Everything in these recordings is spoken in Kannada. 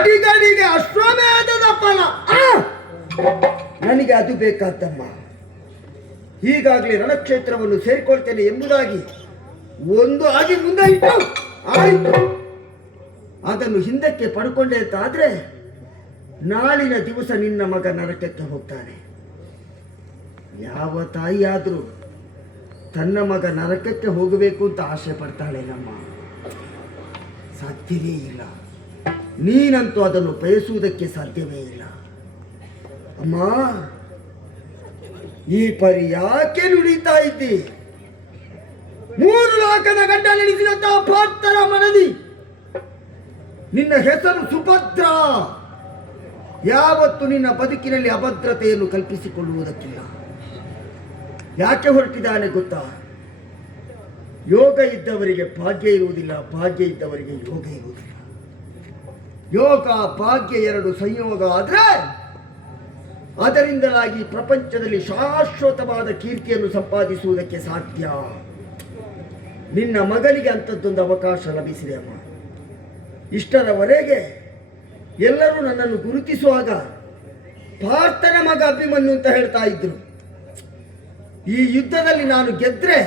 ಗಡಿಗಡಿಗೆ ಅಶ್ವಮೇಧದ ಫಲ! ನನಗೆ ಅದು ಬೇಕಾದ್ದಮ್ಮ. ಈಗಾಗಲೇ ರಣಕ್ಷೇತ್ರವನ್ನು ಸೇರಿಕೊಳ್ತೇನೆ ಎಂಬುದಾಗಿ ಒಂದು ಆಗಿ ಮುಂದೆ ಇಟ್ಟು ಆಯಿತು. ಅದನ್ನು ಹಿಂದಕ್ಕೆ ಪಡ್ಕೊಂಡೆ ಅಂತ ನಾಳಿನ ದಿವಸ ನಿನ್ನ ಮಗ ನರಕಕ್ಕೆ ಹೋಗ್ತಾನೆ. ಯಾವ ತಾಯಿಯಾದರೂ ತನ್ನ ಮಗ ನರಕಕ್ಕೆ ಹೋಗಬೇಕು ಅಂತ ಆಸೆ ಪಡ್ತಾಳೆ ನಮ್ಮ ಸಾಧ್ಯವೇ ಇಲ್ಲ. ನೀನಂತೂ ಅದನ್ನು ಬಯಸುವುದಕ್ಕೆ ಸಾಧ್ಯವೇ ಇಲ್ಲ. ಅಮ್ಮ, ಈ ಪರಿ ಯಾಕೆ ನುಡಿತಾ ಇದ್ದಿ? ಮೂರು ಲೋಕದ ಗಡ್ಡ ನಡೆಸಿದಂತಹ ಪಾತ್ರ ಮನದಿ. ನಿನ್ನ ಹೆಸರು ಸುಭದ್ರ. ಯಾವತ್ತು ನಿನ್ನ ಬದುಕಿನಲ್ಲಿ ಅಭದ್ರತೆಯನ್ನು ಕಲ್ಪಿಸಿಕೊಳ್ಳುವುದಕ್ಕಿಲ್ಲ. ಯಾಕೆ ಹೊರಟಿದ್ದಾನೆ ಗೊತ್ತಾ? ಯೋಗ ಇದ್ದವರಿಗೆ ಭಾಗ್ಯ ಇರುವುದಿಲ್ಲ, ಭಾಗ್ಯ ಇದ್ದವರಿಗೆ ಯೋಗ ಇರುವುದಿಲ್ಲ. ಯೋಗ ಭಾಗ್ಯ ಎರಡು ಸಂಯೋಗ ಆದರೆ ಅದರಿಂದಲಾಗಿ ಪ್ರಪಂಚದಲ್ಲಿ ಶಾಶ್ವತವಾದ ಕೀರ್ತಿಯನ್ನು ಸಂಪಾದಿಸುವುದಕ್ಕೆ ಸಾಧ್ಯ. ನಿನ್ನ ಮಗನಿಗೆ ಅಂಥದ್ದೊಂದು ಅವಕಾಶ ಲಭಿಸಿದೆ ಅಮ್ಮ. ಇಷ್ಟರವರೆಗೆ ಎಲ್ಲರೂ ನನ್ನನ್ನು ಗುರುತಿಸುವಾಗ ಪಾರ್ಥನ ಮಗ ಅಭಿಮನ್ಯು ಅಂತ ಹೇಳ್ತಾ ಇದ್ರು. ಈ ಯುದ್ಧದಲ್ಲಿ ನಾನು ಗೆದ್ರೆ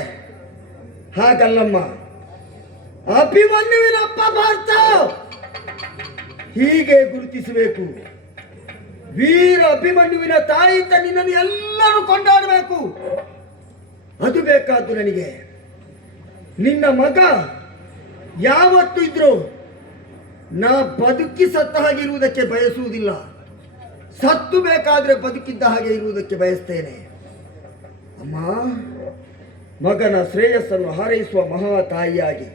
ಹಾಗಲ್ಲಮ್ಮ. ಅಭಿಮನ್ಯುವಿನಪ್ಪ ಪಾರ್ಥ! ಹೀಗೆ ಗುರುತಿಸಬೇಕು. ವೀರ ಅಭಿಮನ್ಯುವಿನ ತಾಯಿ ನಿನ್ನನ್ನು ಎಲ್ಲರೂ ಕೊಂಡಾಡಬೇಕು. ಅದು ಬೇಕಾದ್ದು ನನಗೆ. ನಿನ್ನ ಮಗ ಯಾವತ್ತು ಇದ್ರು ನಾ ಬದುಕಿ ಸತ್ತ ಹಾಗೆ ಇರುವುದಕ್ಕೆ ಬಯಸುವುದಿಲ್ಲ. ಸತ್ತು ಬೇಕಾದ್ರೆ ಬದುಕಿದ್ದ ಹಾಗೆ ಇರುವುದಕ್ಕೆ ಬಯಸ್ತೇನೆ. ಅಮ್ಮ, ಮಗನ ಶ್ರೇಯಸ್ಸನ್ನು ಹಾರೈಸುವ ಮಹಾ ತಾಯಿಯಾಗಿ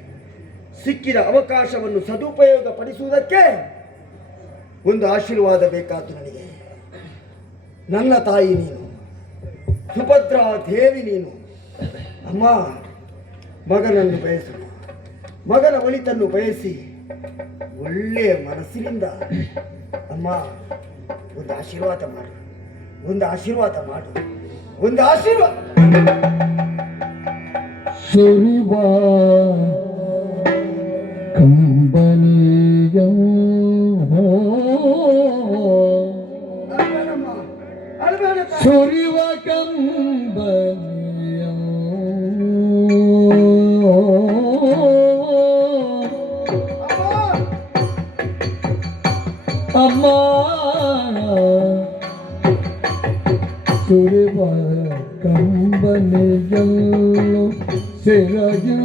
ಸಿಕ್ಕಿದ ಅವಕಾಶವನ್ನು ಸದುಪಯೋಗ ಪಡಿಸುವುದಕ್ಕೆ ಒಂದು ಆಶೀರ್ವಾದ ಬೇಕಾದ್ದು ನನಗೆ. ನನ್ನ ತಾಯಿ ನೀನು. ಸುಭದ್ರ ದೇವಿ ನೀನು. ಅಮ್ಮ, ಮಗನನ್ನು ಬಯಸು. ಮಗನ ಒಳಿತನ್ನು ಬಯಸಿ. ಒಳ್ಳೆಯ ಮನಸ್ಸಿನಿಂದ ಅಮ್ಮ, ಒಂದು ಆಶೀರ್ವಾದ ಮಾಡು. ಒಂದು ಆಶೀರ್ವಾದ ಮಾಡು. ಒಂದು ಆಶೀರ್ವಾದ. ಕಂಬನಿಯ ಅಳ್ಬೇಡ ತಾಯಿ. ಸುರಿವ ಕಂಬನಿಯ ಅಮ್ಮ, ಅಮ್ಮ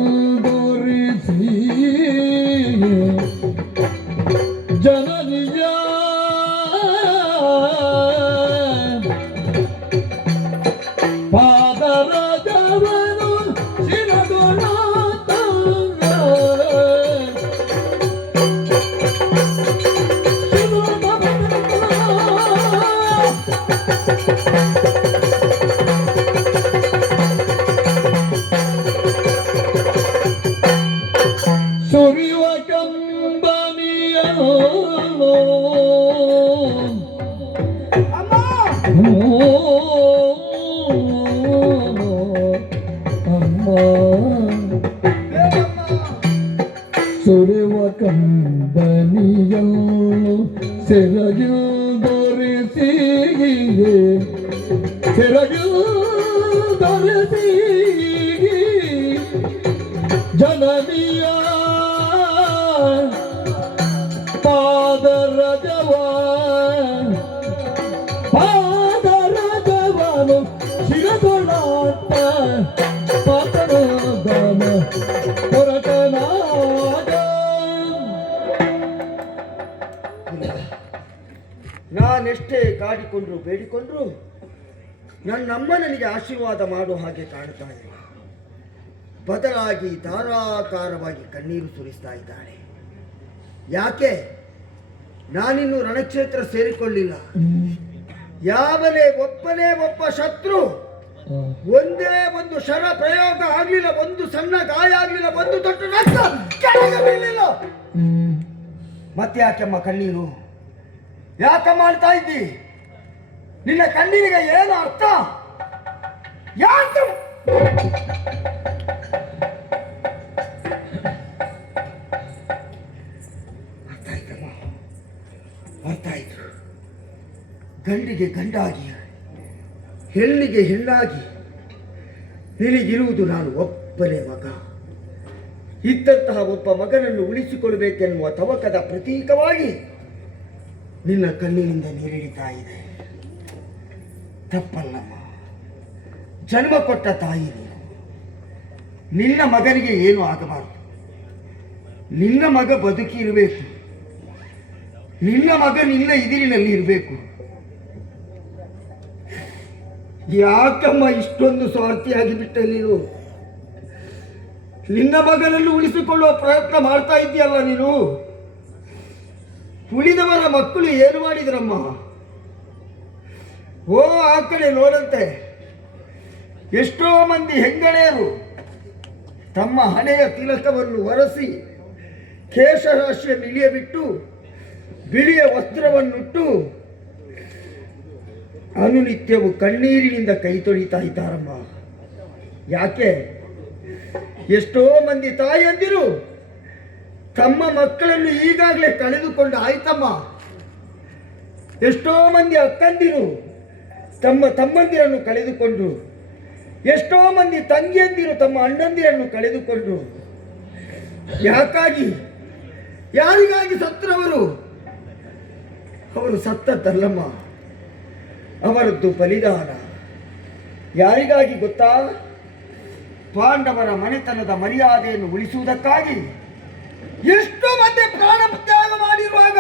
ನಾನೆಷ್ಟೇ ಕಾಡಿಕೊಂಡ್ರು ಬೇಡಿಕೊಂಡ್ರು ನನ್ನಮ್ಮ ನನಗೆ ಆಶೀರ್ವಾದ ಮಾಡೋ ಹಾಗೆ ಕಾಣ್ತಾ ಇಲ್ಲ. ಬದಲಾಗಿ ಧಾರಾಕಾರವಾಗಿ ಕಣ್ಣೀರು ಸುರಿಸ್ತಾ ಇದ್ದಾಳೆ. ಯಾಕೆ? ನಾನಿನ್ನು ರಣಕ್ಷೇತ್ರ ಸೇರಿಕೊಳ್ಳಿಲ್ಲ. ಯಾವನೇ ಒಬ್ಬನೇ ಒಬ್ಬ ಶತ್ರು, ಒಂದೇ ಒಂದು ಶರ ಪ್ರಯೋಗ ಆಗ್ಲಿಲ್ಲ, ಒಂದು ಸಣ್ಣ ಗಾಯ ಆಗ್ಲಿಲ್ಲ, ಒಂದು ದೊಡ್ಡ ನಷ್ಟಿಲ್ಲ ಮತ್ತೆ ಯಾಕೆಮ್ಮ ಕಣ್ಣೀರು? ಯಾಕ ಮಾಡ್ತಾ ಇದ್ದಿ? ನಿನ್ನ ಕಣ್ಣೀರಿಗೆ ಏನು ಅರ್ಥ? ಯಾಕೆ? ಗಂಡಿಗೆ ಗಂಡಾಗಿ, ಹೆಣ್ಣಿಗೆ ಹೆಣ್ಣಾಗಿ ನಿನಗಿರುವುದು ನಾನು ಒಬ್ಬನೇ ಮಗ. ಇದ್ದಂತಹ ಒಬ್ಬ ಮಗನನ್ನು ಉಳಿಸಿಕೊಳ್ಳಬೇಕೆನ್ನುವ ತವಕದ ಪ್ರತೀಕವಾಗಿ ನಿನ್ನ ಕಣ್ಣಿನಿಂದ ನೀರಿಡಿತಾ ಇದೆ. ತಪ್ಪಲ್ಲಮ್ಮ ಜನ್ಮ ಕೊಟ್ಟ ತಾಯಿ ನೀನು. ನಿನ್ನ ಮಗನಿಗೆ ಏನು ಆಗಬಾರದು? ನಿನ್ನ ಮಗ ಬದುಕಿ ಇರಬೇಕು. ನಿನ್ನ ಮಗ ನಿನ್ನ ಇದಿರಿನಲ್ಲಿ ಇರಬೇಕು. ಯಾಕಮ್ಮ ಇಷ್ಟೊಂದು ಸ್ವಾರ್ಥಿಯಾಗಿ ಬಿಟ್ಟೆ ನೀನು? ನಿನ್ನ ಮಗನನ್ನು ಉಳಿಸಿಕೊಳ್ಳುವ ಪ್ರಯತ್ನ ಮಾಡ್ತಾ ಇದ್ದೀಯಲ್ಲ ನೀನು? ಉಳಿದವರ ಮಕ್ಕಳು ಏನು ಮಾಡಿದ್ರಮ್ಮ? ಓ, ಆ ಕಡೆ ನೋಡಂತೆ. ಎಷ್ಟೋ ಮಂದಿ ಹೆಂಗಳೆಯರು ತಮ್ಮ ಹಣೆಯ ತಿಲಕವನ್ನು ಒರೆಸಿ ಕೇಶರಾಶಿಯನ್ನು ಇಳಿಯಬಿಟ್ಟು ಬಿಳಿಯ ವಸ್ತ್ರವನ್ನುಟ್ಟು ಅನುನಿತ್ಯವು ಕಣ್ಣೀರಿನಿಂದ ಕೈ ತೊಳಿತಾ ಇದ್ದಾರಮ್ಮ. ಯಾಕೆ? ಎಷ್ಟೋ ಮಂದಿ ತಾಯಿಯಂದಿರು ತಮ್ಮ ಮಕ್ಕಳನ್ನು ಈಗಾಗಲೇ ಕಳೆದುಕೊಂಡು ಆಯ್ತಮ್ಮ. ಎಷ್ಟೋ ಮಂದಿ ಅಕ್ಕಂದಿರು ತಮ್ಮ ತಮ್ಮಂದಿರನ್ನು ಕಳೆದುಕೊಂಡು, ಎಷ್ಟೋ ಮಂದಿ ತಂಗಿಯಂದಿರು ತಮ್ಮ ಅಣ್ಣಂದಿರನ್ನು ಕಳೆದುಕೊಂಡು, ಯಾಕಾಗಿ? ಯಾರಿಗಾಗಿ ಸತ್ರವರು ಅವರು ಸತ್ತದ್ದಲ್ಲಮ್ಮ. ಅವರದ್ದು ಬಲಿದಾನ. ಯಾರಿಗಾಗಿ ಗೊತ್ತಾ? ಪಾಂಡವರ ಮನೆತನದ ಮರ್ಯಾದೆಯನ್ನು ಉಳಿಸುವುದಕ್ಕಾಗಿ. ಎಷ್ಟು ಮಂದಿ ಪ್ರಾಣ ತ್ಯಾಗ ಮಾಡಿರುವಾಗ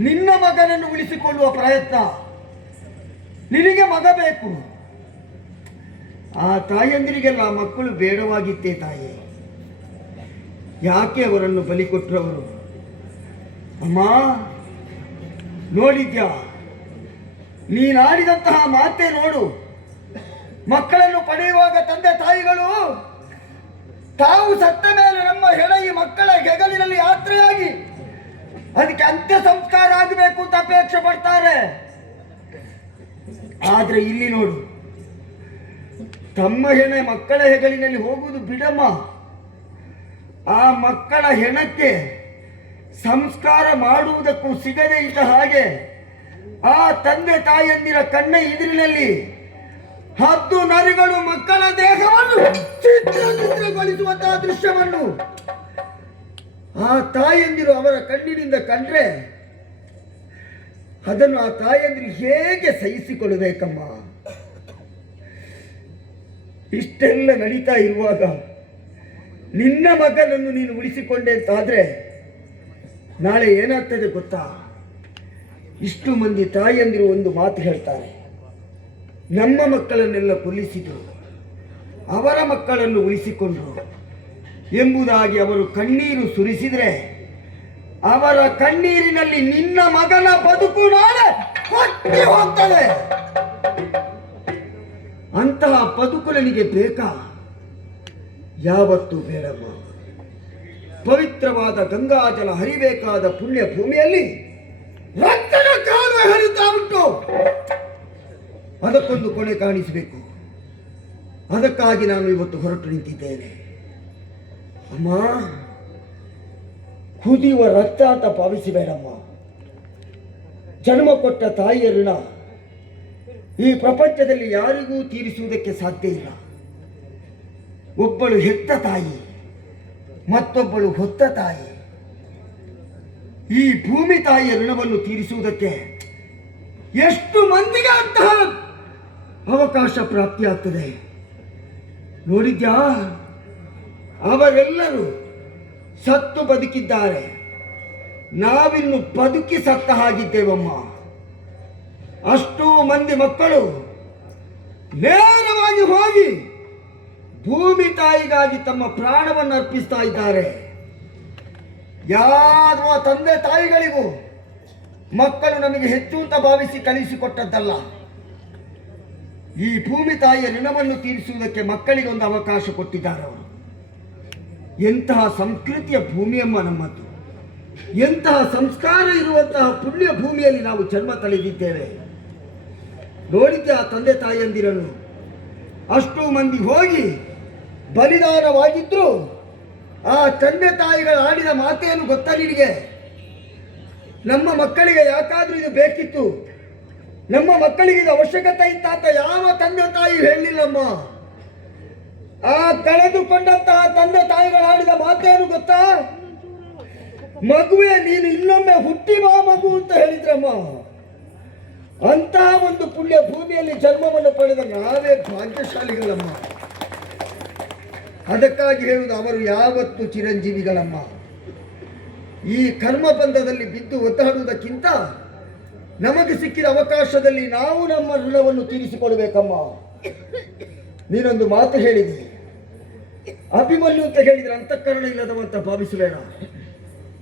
ನಿನ್ನ ಮಗನನ್ನು ಉಳಿಸಿಕೊಳ್ಳುವ ಪ್ರಯತ್ನ. ನಿನಗೆ ಮಗ ಬೇಕು. ಆ ತಾಯಂದಿರಿಗೆಲ್ಲ ಮಕ್ಕಳು ಬೇಡವಾಗಿತ್ತೇ ತಾಯಿ. ಯಾಕೆ ಅವರನ್ನು ಬಲಿ ಅವರು? ಅಮ್ಮ, ನೋಡಿದ್ಯಾ? ನೀನಾಡಿದಂತಹ ಮಾತೆ ನೋಡು. ಮಕ್ಕಳನ್ನು ಪಡೆಯುವಾಗ ತಂದೆ ತಾಯಿಗಳು, ತಾವು ಸತ್ತ ಮೇಲೆ ನಮ್ಮ ಹೆಣ ಈ ಮಕ್ಕಳ ಹೆಗಲಿನಲ್ಲಿ ಯಾತ್ರೆಯಾಗಿ ಅದಕ್ಕೆ ಅಂತ್ಯ ಸಂಸ್ಕಾರ ಆಗಬೇಕು ಅಂತ ಅಪೇಕ್ಷೆ ಪಡ್ತಾರೆ. ಆದ್ರೆ ಇಲ್ಲಿ ನೋಡು, ತಮ್ಮ ಹೆಣೆ ಮಕ್ಕಳ ಹೆಗಲಿನಲ್ಲಿ ಹೋಗುವುದು ಬಿಡಮ್ಮ. ಆ ಮಕ್ಕಳ ಹೆಣಕ್ಕೆ ಸಂಸ್ಕಾರ ಮಾಡುವುದಕ್ಕೂ ಸಿಗದೇ ಇದ್ದ ಹಾಗೆ ಆ ತಂದೆ ತಾಯಿಯಂದಿರ ಕಣ್ಣ ಇದ್ರಿನಲ್ಲಿ ಹತ್ತು ನರಿಗಳು ಮಕ್ಕಳ ದೇಹವನ್ನು ಚಿತ್ರ ಚಿತ್ರಗೊಳಿಸುವಂತಹ ದೃಶ್ಯವನ್ನು ಆ ತಾಯಂದಿರು ಅವರ ಕಣ್ಣಿನಿಂದ ಕಂಡ್ರೆ ಅದನ್ನು ಆ ತಾಯಂದಿರು ಹೇಗೆ ಸಹಿಸಿಕೊಳ್ಳಬೇಕಮ್ಮ? ಇಷ್ಟೆಲ್ಲ ನಡೀತಾ ಇರುವಾಗ ನಿನ್ನ ಮಗನನ್ನು ನೀನು ಉಳಿಸಿಕೊಂಡೆ ಅಂತಾದರೆ ನಾಳೆ ಏನಾಗ್ತದೆ ಗೊತ್ತಾ? ಇಷ್ಟು ಮಂದಿ ತಾಯಿಯಂದಿರು ಒಂದು ಮಾತು ಹೇಳ್ತಾರೆ. ನಮ್ಮ ಮಕ್ಕಳನ್ನೆಲ್ಲ ಕೊಲ್ಲಿಸಿದರು ಅವರ ಮಕ್ಕಳನ್ನು ಉಳಿಸಿಕೊಂಡರು. ಎಂಬುದಾಗಿ ಅವರು ಕಣ್ಣೀರು ಸುರಿಸಿದರೆ ಅವರ ಕಣ್ಣೀರಿನಲ್ಲಿ ನಿನ್ನ ಮಗನ ಬದುಕು ನಾಳೆ ಹೊಟ್ಟಿ ಹೋಗ್ತದೆ. ಅಂತಹ ಬದುಕು ನನಗೆ ಬೇಕಾ? ಯಾವತ್ತೂ ಬೇಡಮ್ಮ. ಪವಿತ್ರವಾದ ಗಂಗಾಜಲ ಹರಿಬೇಕಾದ ಪುಣ್ಯ ಭೂಮಿಯಲ್ಲಿ ಅದಕ್ಕೊಂದು ಕೊನೆ ಕಾಣಿಸಬೇಕು. ಅದಕ್ಕಾಗಿ ನಾನು ಇವತ್ತು ಹೊರಟು ನಿಂತಿದ್ದೇನೆ. ಅಮ್ಮ, ಕುದಿಯುವ ರಕ್ತ ಅಂತ ಭಾವಿಸಬೇಡಮ್ಮ. ಜನ್ಮ ಕೊಟ್ಟ ತಾಯಿಯ ಋಣ ಈ ಪ್ರಪಂಚದಲ್ಲಿ ಯಾರಿಗೂ ತೀರಿಸುವುದಕ್ಕೆ ಸಾಧ್ಯ ಇಲ್ಲ. ಒಬ್ಬಳು ಹೆತ್ತ ತಾಯಿ, ಮತ್ತೊಬ್ಬಳು ಹೊತ್ತ ತಾಯಿ. ಈ ಭೂಮಿ ತಾಯಿಯ ಋಣವನ್ನು ತೀರಿಸುವುದಕ್ಕೆ ಎಷ್ಟು ಮಂದಿಗೆ ಅಂತಹ ಅವಕಾಶ ಪ್ರಾಪ್ತಿಯಾಗ್ತದೆ ನೋಡಿದ್ಯಾ? ಅವರೆಲ್ಲರೂ ಸತ್ತು ಬದುಕಿದ್ದಾರೆ. ನಾವಿನ್ನು ಬದುಕಿ ಸತ್ತ ಹಾಗಿದ್ದೇವಮ್ಮ. ಅಷ್ಟೂ ಮಂದಿ ಮಕ್ಕಳು ನೇರವಾಗಿ ಹೋಗಿ ಭೂಮಿ ತಾಯಿಗಾಗಿ ತಮ್ಮ ಪ್ರಾಣವನ್ನು ಅರ್ಪಿಸ್ತಾ ಇದ್ದಾರೆ. ಯಾವ ತಂದೆ ತಾಯಿಗಳಿಗೂ ಮಕ್ಕಳು ನಮಗೆ ಹೆಚ್ಚು ಅಂತ ಭಾವಿಸಿ ಕಳಿಸಿಕೊಟ್ಟದ್ದಲ್ಲ. ಈ ಭೂಮಿ ತಾಯಿಯ ಋಣವನ್ನು ತೀರಿಸುವುದಕ್ಕೆ ಮಕ್ಕಳಿಗೆ ಒಂದು ಅವಕಾಶ ಕೊಟ್ಟಿದ್ದಾರೆ ಅವರು. ಎಂತಹ ಸಂಸ್ಕೃತಿಯ ಭೂಮಿಯಮ್ಮ ನಮ್ಮದು. ಎಂತಹ ಸಂಸ್ಕಾರ ಇರುವಂತಹ ಪುಣ್ಯ ಭೂಮಿಯಲ್ಲಿ ನಾವು ಜನ್ಮ ತಳೆದಿದ್ದೇವೆ. ನೋಡಿದ್ದೆ ಆ ತಂದೆ ತಾಯಿಯಂದಿರನ್ನು ಅಷ್ಟು ಮಂದಿ ಹೋಗಿ ಬಲಿದಾನವಾಗಿದ್ರು ಆ ತಂದೆ ತಾಯಿಗಳು ಆಡಿದ ಮಾತೇನು ಗೊತ್ತಾ ನಿನಗೆ? ನಮ್ಮ ಮಕ್ಕಳಿಗೆ ಯಾಕಾದರೂ ಇದು ಬೇಕಿತ್ತು? ನಮ್ಮ ಮಕ್ಕಳಿಗೆ ಇದು ಅವಶ್ಯಕತೆ ಇತ್ತಾತ ಯಾವ ತಂದೆ ತಾಯಿ ಹೇಳಿಲ್ಲಮ್ಮ. ಆ ಕಳೆದುಕೊಂಡಂತಹ ತಂದೆ ತಾಯಿಗಳು ಆಡಿದ ಮಾತೇನು ಗೊತ್ತಾ? ಮಗುವೆ, ನೀನು ಇನ್ನೊಮ್ಮೆ ಹುಟ್ಟಿ ಬಾ ಮಗು ಅಂತ ಹೇಳಿದ್ರಮ್ಮ. ಅಂತಹ ಒಂದು ಪುಣ್ಯ ಭೂಮಿಯಲ್ಲಿ ಜನ್ಮವನ್ನು ಪಡೆದ ನಾವೇ ಭಾಗ್ಯಶಾಲಿಗಳಮ್ಮ. ಅದಕ್ಕಾಗಿ ಹೇಳುವುದು, ಅವರು ಯಾವತ್ತು ಚಿರಂಜೀವಿಗಳಮ್ಮ. ಈ ಕರ್ಮಬಂಧದಲ್ಲಿ ಬಿದ್ದು ಒದ್ದಾಡುವುದಕ್ಕಿಂತ ನಮಗೆ ಸಿಕ್ಕಿದ ಅವಕಾಶದಲ್ಲಿ ನಾವು ನಮ್ಮ ಋಣವನ್ನು ತೀರಿಸಿಕೊಳ್ಬೇಕಮ್ಮ ನೀನೊಂದು ಮಾತು ಹೇಳಿದೆ. ಅಭಿಮನ್ಯು ಅಂತ ಹೇಳಿದ್ರೆ ಅಂತಃಕರಣ ಇಲ್ಲದವಂತ ಭಾವಿಸಬೇಡ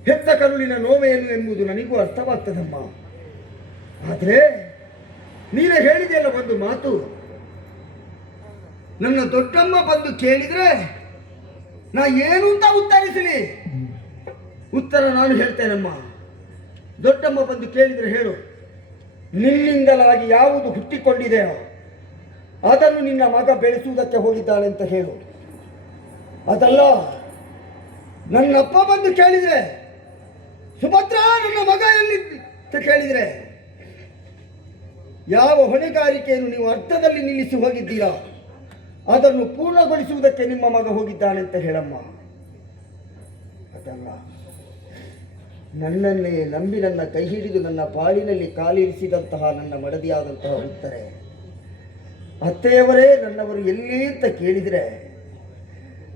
ಹೆತ್ತ ಕರುಳಿನ ನೋವೇನು ಎಂಬುದು ನನಗೂ ಅರ್ಥವಾಗ್ತದಮ್ಮ. ಆದರೆ ನೀನೇ ಹೇಳಿದೆಯಲ್ಲ ಒಂದು ಮಾತು. ನನ್ನ ದೊಡ್ಡಮ್ಮ ಬಂದು ಕೇಳಿದ್ರೆ ನಾ ಏನು ಅಂತ ಉತ್ತರಿಸಲಿ. ಉತ್ತರ ನಾನು ಹೇಳ್ತೇನಮ್ಮ. ದೊಡ್ಡಮ್ಮ ಬಂದು ಕೇಳಿದ್ರೆ ಹೇಳು. ನಿನ್ನಿಂದಲಾಗಿ ಯಾವುದು ಹುಟ್ಟಿಕೊಂಡಿದೆಯೋ ಅದನ್ನು ನಿನ್ನ ಮಗ ಬೆಳೆಸುವುದಕ್ಕೆ ಹೋಗಿದ್ದಾನೆ ಅಂತ ಹೇಳು. ಅದಲ್ಲ, ನನ್ನಪ್ಪ ಬಂದು ಕೇಳಿದರೆ, ಸುಭದ್ರ ನನ್ನ ಮಗ ಎಲ್ಲಿ ಅಂತ ಕೇಳಿದರೆ, ಯಾವ ಹೊಣೆಗಾರಿಕೆಯನ್ನು ನೀವು ಅರ್ಥದಲ್ಲಿ ನಿಲ್ಲಿಸಿ ಹೋಗಿದ್ದೀರಾ, ಅದನ್ನು ಪೂರ್ಣಗೊಳಿಸುವುದಕ್ಕೆ ನಿಮ್ಮ ಮಗ ಹೋಗಿದ್ದಾನೆ ಅಂತ ಹೇಳಮ್ಮ. ಅದಲ್ಲ ನನ್ನನ್ನೇ ನಂಬಿ ನನ್ನ ಕೈ ಹಿಡಿದು ನನ್ನ ಪಾಲಿನಲ್ಲಿ ಕಾಲಿರಿಸಿದಂತಹ ನನ್ನ ಮಡದಿಯಾದಂತಹ ಉತ್ತರೆ. ಅತ್ತೆಯವರೇ ನನ್ನವರು ಎಲ್ಲಿ ಅಂತ ಕೇಳಿದರೆ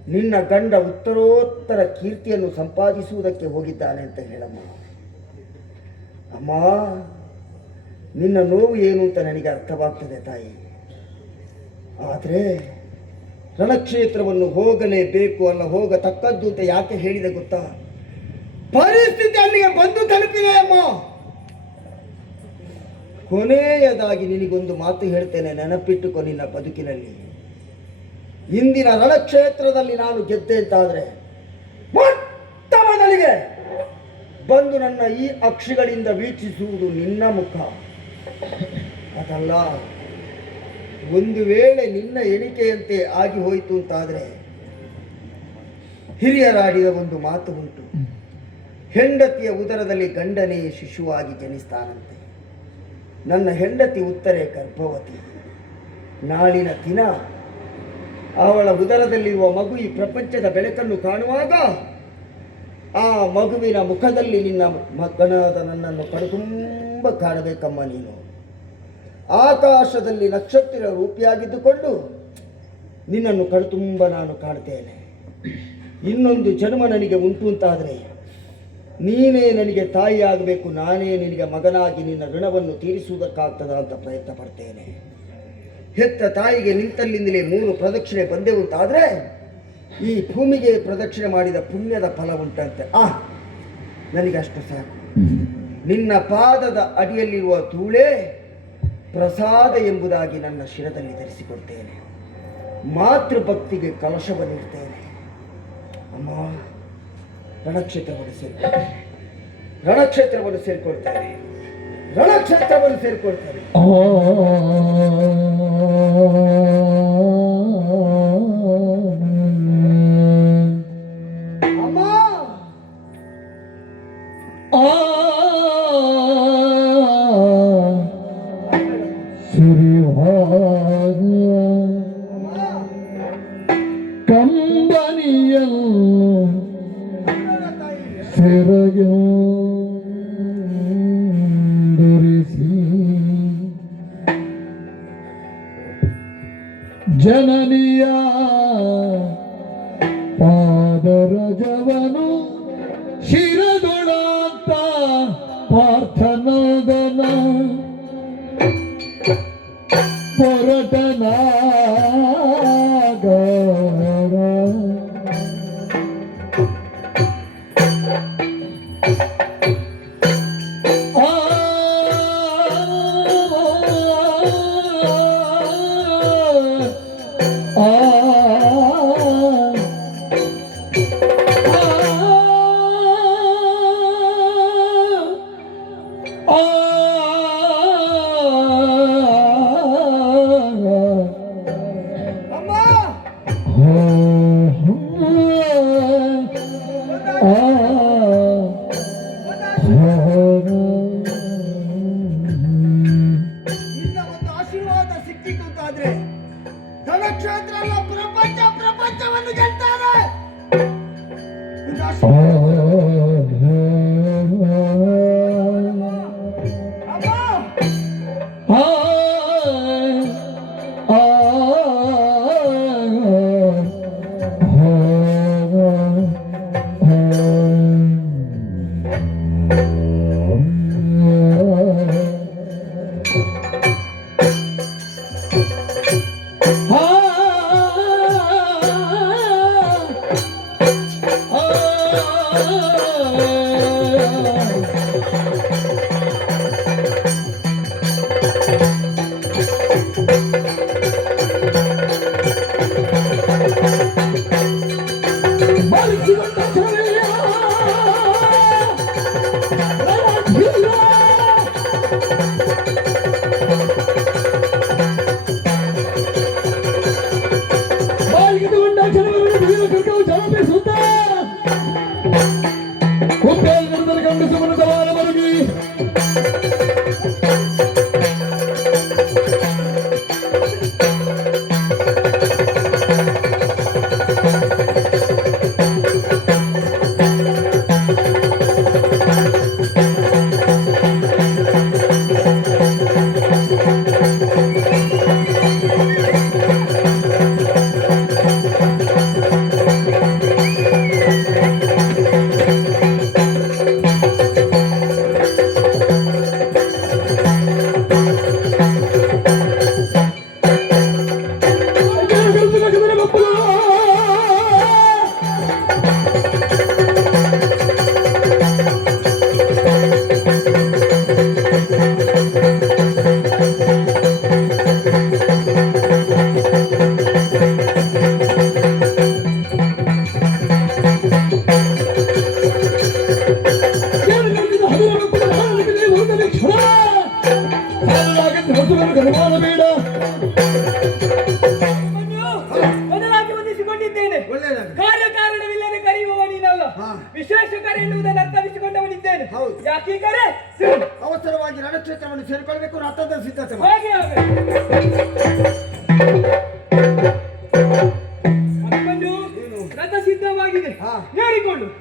ನಿನ್ನ ಗಂಡ ಉತ್ತರೋತ್ತರ ಕೀರ್ತಿಯನ್ನು ಸಂಪಾದಿಸುವುದಕ್ಕೆ ಹೋಗಿದ್ದಾನೆ ಅಂತ ಹೇಳಮ್ಮ. ಅಮ್ಮ, ನಿನ್ನ ನೋವು ಏನು ಅಂತ ನನಗೆ ಅರ್ಥವಾಗ್ತದೆ ತಾಯಿ. ಆದರೆ ರಣಕ್ಷೇತ್ರವನ್ನು ಹೋಗಲೇಬೇಕು ಅಲ್ಲ ಹೋಗತಕ್ಕದ್ದು ಅಂತ ಯಾಕೆ ಹೇಳಿದೆ ಗೊತ್ತಾ? ಪರಿಸ್ಥಿತಿ ಅಲ್ಲಿಗೆ ಬಂದು ತಲುಪಿದೆ ಅಮ್ಮ. ಕೊನೆಯದಾಗಿ ನಿನಗೊಂದು ಮಾತು ಹೇಳ್ತೇನೆ, ನೆನಪಿಟ್ಟುಕೊ ನಿನ್ನ ಬದುಕಿನಲ್ಲಿ. ಇಂದಿನ ರಣಕ್ಷೇತ್ರದಲ್ಲಿ ನಾನು ಗೆದ್ದೆ ಅಂತಾದ್ರೆ, ಮೊಟ್ಟ ಮೊದಲಿಗೆ ಬಂದು ನನ್ನ ಈ ಅಕ್ಷಿಗಳಿಂದ ವೀಕ್ಷಿಸುವುದು ನಿನ್ನ ಮುಖ. ಅದಲ್ಲ, ಒಂದು ವೇಳೆ ನಿನ್ನ ಎಣಿಕೆಯಂತೆ ಆಗಿ ಹೋಯಿತು ಅಂತಾದರೆ, ಹಿರಿಯರಾಡಿದ ಒಂದು ಮಾತು ಉಂಟು. ಹೆಂಡತಿಯ ಉದರದಲ್ಲಿ ಗಂಡನೇ ಶಿಶುವಾಗಿ ಜನಿಸ್ತಾನಂತೆ. ನನ್ನ ಹೆಂಡತಿ ಉತ್ತರೆ ಗರ್ಭವತಿ. ನಾಳಿನ ದಿನ ಅವಳ ಉದರದಲ್ಲಿರುವ ಮಗು ಈ ಪ್ರಪಂಚದ ಬೆಳಕನ್ನು ಕಾಣುವಾಗ ಆ ಮಗುವಿನ ಮುಖದಲ್ಲಿ ನಿನ್ನ ಮಗನಾದ ನನ್ನನ್ನು ಕಡುತುಂಬ ಕಾಣಬೇಕಮ್ಮ ನೀನು. ಆಕಾಶದಲ್ಲಿ ನಕ್ಷತ್ರ ರೂಪಿಯಾಗಿದ್ದುಕೊಂಡು ನಿನ್ನನ್ನು ಕಡುತುಂಬ ನಾನು ಕಾಣ್ತೇನೆ. ಇನ್ನೊಂದು ಜನ್ಮ ನನಗೆ ಉಂಟು ಅಂತಾದರೆ ನೀನೇ ನನಗೆ ತಾಯಿಯಾಗಬೇಕು, ನಾನೇ ನಿನಗೆ ಮಗನಾಗಿ ನಿನ್ನ ಋಣವನ್ನು ತೀರಿಸುವುದಕ್ಕಾಗ್ತದ ಅಂತ ಪ್ರಯತ್ನ ಪಡ್ತೇನೆ. ಹೆತ್ತ ತಾಯಿಗೆ ನಿಂತಲ್ಲಿಂದಲೇ ಮೂರು ಪ್ರದಕ್ಷಿಣೆ ಬಂದೆವು ಅಂತಾದರೆ ಈ ಭೂಮಿಗೆ ಪ್ರದಕ್ಷಿಣೆ ಮಾಡಿದ ಪುಣ್ಯದ ಫಲ ಉಂಟಂತೆ. ಆ, ನನಗೆ ಅಷ್ಟು ಸಾಕು. ನಿನ್ನ ಪಾದದ ಅಡಿಯಲ್ಲಿರುವ ಧೂಳೆ ಪ್ರಸಾದ ಎಂಬುದಾಗಿ ನನ್ನ ಶಿರದಲ್ಲಿ ಧರಿಸಿಕೊಡ್ತೇನೆ. ಮಾತೃಭಕ್ತಿಗೆ ಕಲಶವನ್ನಿಡ್ತೇನೆ. ಅಮ್ಮ ರಣಕ್ಷೇತ್ರವನ್ನು ಸೇರ್ಕೊಳ್ತೇನೆ ರಣಕ್ಷೇತ್ರವನ್ನು ಸೇರ್ಕೊಳ್ತೇನೆ ರಣಕ್ಷೇತ್ರವನ್ನು ಸೇರ್ಕೊಳ್ತೇನೆ encuentro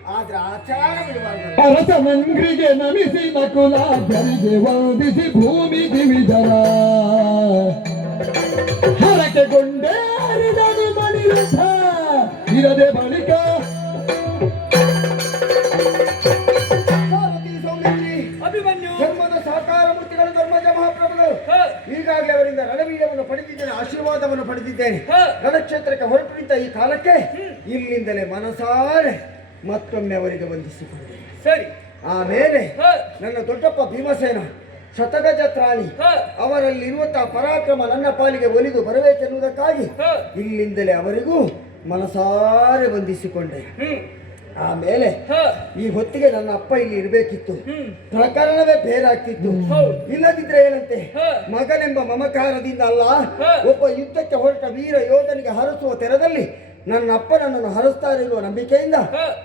ಆದ್ರೆ ಆಚಾರ ಅರಸ ಮಂಗ್ರಿಗೆ ನಮಿಸಿ ನಕುಲಾಭ್ಯರಿಗೆ ವಂದಿಸಿ ಭೂಮಿ ದಿವಿಜರ ಹರಕೆಗೊಂಡೇ ಹರಿದನು ಮಣಿರಥ. ಇರದೆ ಬಳಿಕ ಅಭಿಮನ್ಯು. ಧರ್ಮದ ಸಾಕಾರ ಮೂರ್ತಿಗಳು ಧರ್ಮಜ ಮಹಾಪ್ರಭುಗಳು. ಈಗಾಗಲೇ ಅವರಿಂದ ರಣವೀರವನ್ನು ಪಡೆದಿದ್ದೇನೆ ಆಶೀರ್ವಾದವನ್ನು ಪಡೆದಿದ್ದೇನೆ. ಹ. ರಣಕ್ಷೇತ್ರಕ್ಕೆ ಹೊರಟು ನಿಂತ ಈ ಕಾಲಕ್ಕೆ ಇಲ್ಲಿಂದಲೇ ಮನಸಾರೆ. ಮತ್ತೊಮ್ಮೆ ಅವರಿಗೆ ವಂದಿಸಿಕೊಂಡೆ ಸರಿ. ಆಮೇಲೆ ನನ್ನ ದೊಡ್ಡಪ್ಪ ಭೀಮಸೇನ ಶತಗಜ ತ್ರಾಣಿ ಹ, ಅವರಲ್ಲಿರುವಂತಹ ಪರಾಕ್ರಮ ನನ್ನ ಪಾಲಿಗೆ ಒಲಿದು ಬರಬೇಕೆನ್ನುವುದಕ್ಕಾಗಿ ಇಲ್ಲಿಂದಲೇ ಅವರಿಗೂ ಮನಸಾರೆ ಬಂಧಿಸಿಕೊಂಡೆ ಆಮೇಲೆ ಈ ಹೊತ್ತಿಗೆ ನನ್ನ ಅಪ್ಪ ಇಲ್ಲಿ ಇರಬೇಕಿತ್ತು. ಪ್ರಕರಣವೇ ಬೇರಾಗ್ತಿತ್ತು. ಇಲ್ಲದಿದ್ರೆ ಏನಂತೆ? ಮಗನೆಂಬ ಮಮಕಾರದಿಂದ ಅಲ್ಲ ಒಬ್ಬ ಯುದ್ಧಕ್ಕೆ ಹೊರಟ ವೀರ ಯೋಧನಿಗೆ ಹರಸುವ ತೆರದಲ್ಲಿ ನನ್ನ ಅಪ್ಪ ನನ್ನನ್ನು ಹರಸ್ತಾರೆ ಎನ್ನುವ ನಂಬಿಕೆಯಿಂದ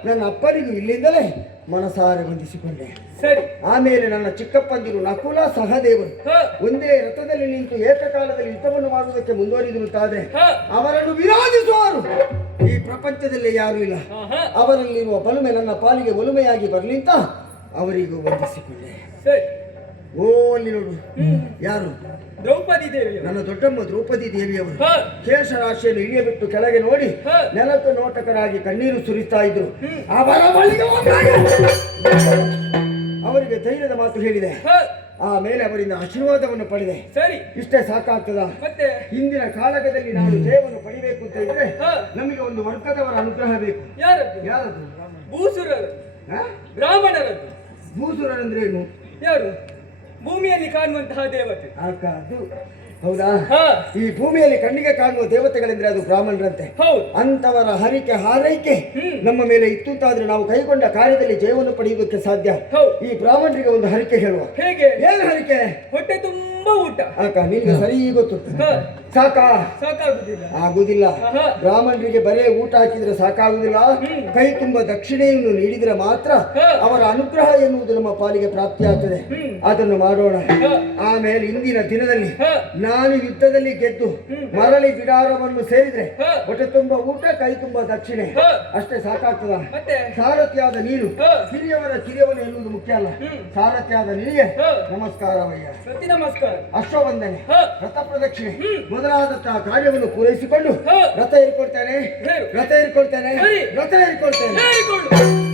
ನನ್ನ ಅಪ್ಪನಿಗೂ ಇಲ್ಲಿಂದಲೇ ಮನಸಾರೆ ವಂದಿಸಿಕೊಂಡೆ ಸರಿ. ಆಮೇಲೆ ನನ್ನ ಚಿಕ್ಕಪ್ಪಂದಿರು ನಕುಲ ಸಹದೇವರು ಒಂದೇ ರಥದಲ್ಲಿ ನಿಂತು ಏಕಕಾಲದಲ್ಲಿ ಯುದ್ಧವನ್ನು ಮಾಡುವುದಕ್ಕೆ ಮುಂದುವರಿದಿರುತ್ತಾರೆ ಅವರನ್ನು ವಿರೋಧಿಸುವರು. ಈ ಪ್ರಪಂಚದಲ್ಲಿ ಯಾರೂ ಇಲ್ಲ. ಅವರಲ್ಲಿರುವ ಬಲುಮೆ ನನ್ನ ಪಾಲಿಗೆ ಒಲುಮೆಯಾಗಿ ಬರಲಿಂತ ಅವರಿಗೂ ವಂದಿಸಿಕೊಂಡೆ. ಸರಿ. ಓ ಅಲ್ಲಿ ನೋಡು ಯಾರು? ದ್ರೌಪದಿ ದೇವಿ ನನ್ನ ದೊಡ್ಡಮ್ಮ ದ್ರೌಪದಿ ದೇವಿಯವರು. ಹ, ರಾಶಿಯಲ್ಲಿ ಇಳಿಯಬಿಟ್ಟು ಕೆಳಗೆ ನೋಡಿ ನೆಲದ ನೆಲಕ್ಕೆ ನೋಟಕರಾಗಿ ಕಣ್ಣೀರು ಸುರಿಸ್ತಾ ಇದ್ರು. ಅವರಿಗೆ ಧೈರ್ಯದ ಮಾತು ಹೇಳಿದೆ. ಆ ಆಮೇಲೆ ಅವರಿಂದ ಆಶೀರ್ವಾದವನ್ನು ಪಡೆದೆ. ಸರಿ. ಇಷ್ಟೇ ಸಾಕಾಗ್ತದ. ಮತ್ತೆ? ಹಿಂದಿನ ಕಾಲಕದಲ್ಲಿ ನಾವು ಜಯವನ್ನು ಪಡಿಬೇಕು ಅಂತ ಇದ್ರೆ ನಮಗೆ ಒಂದು ವರ್ಗದವರ ಅನುಗ್ರಹ ಬೇಕು. ಯಾರದ್ದು? ಯಾರದು ಭೂಸುರರು? ಬ್ರಾಹ್ಮಣರದ್ದು. ಭೂಸುರರಂದ್ರೆ ಏನು ಯಾರು? ಭೂಮಿಯಲ್ಲಿ ಕಾಣುವಂತಹ ದೇವತೆ. ಆಕ ಅದು ಹೌದಾ? ಈ ಭೂಮಿಯಲ್ಲಿ ಕಣ್ಣಿಗೆ ಕಾಣುವ ದೇವತೆಗಳೆಂದ್ರೆ ಅದು ಬ್ರಾಹ್ಮಣರಂತೆ. ಹೌದು. ಅಂತವರ ಹರಿಕೆ ಹಾರೈಕೆ. ನಮ್ಮ ಮೇಲೆ ಇತ್ತು ಆದ್ರೆ ನಾವು ಕೈಗೊಂಡ ಕಾರ್ಯದಲ್ಲಿ ಜಯವನ್ನು ಪಡೆಯುವುದಕ್ಕೆ ಸಾಧ್ಯ. ಈ ಬ್ರಾಹ್ಮಣರಿಗೆ ಒಂದು ಹರಿಕೆ ಹೇಳುವ. ಹೇಗೆ? ಏನು ಹರಿಕೆ? ಹೊಟ್ಟೆ ತುಂಬಾ ಊಟ. ಅಕ್ಕ ನಿನ್ಗೆ ಸರಿ ಗೊತ್ತು. ಸಾಕಾ? ಸಾಕಾಗುದಿಲ್ಲ. ಆಗುದಿಲ್ಲ. ಬ್ರಾಹ್ಮಣರಿಗೆ ಬರೇ ಊಟ ಹಾಕಿದ್ರೆ ಸಾಕಾಗುದಿಲ್ಲ. ಕೈ ತುಂಬ ದಕ್ಷಿಣೆಯನ್ನು ನೀಡಿದ್ರೆ ಮಾತ್ರ ಅವರ ಅನುಗ್ರಹ ಎನ್ನುವುದು ನಮ್ಮ ಪಾಲಿಗೆ ಪ್ರಾಪ್ತಿಯಾಗ್ತದೆ ಅದನ್ನು ಮಾಡೋಣ. ಆಮೇಲೆ ಇಂದಿನ ದಿನದಲ್ಲಿ ನಾನು ಯುದ್ಧದಲ್ಲಿ ಗೆದ್ದು ಮರಳಿ ಬಿಡಾರವನ್ನು ಸೇರಿದ್ರೆ. ಹೊಟ್ಟೆ ತುಂಬ ಊಟ ಕೈ ತುಂಬ ದಕ್ಷಿಣೆ. ಅಷ್ಟೇ ಸಾಕಾಗ್ತದ. ಸಾರಥಿಯಾದ ನೀನು ಹ. ಹಿರಿಯವರ ಕಿರಿಯವನು ಎನ್ನುವುದು ಮುಖ್ಯ ಅಲ್ಲ. ಸಾರಥಿಯಾದ ನಿನಗೆ ನಮಸ್ಕಾರ ನಮಸ್ಕಾರವಯ್ಯ ನಮಸ್ಕಾರ. ಅಶ್ವವಂದನೆ ರಥ ಪ್ರದಕ್ಷಿಣೆ. ಮೊದಲಾದಂತಹ ಕಾರ್ಯವನ್ನು ಪೂರೈಸಿಕೊಂಡು ರಥ ಏರ್ಕೊಳ್ತೇನೆ ಹೇಳು. ರಥ ಏರ್ಕೊಳ್ತೇನೆ ಸರಿ. ರಥ ಹೇಳಿಕೊಳ್ಳು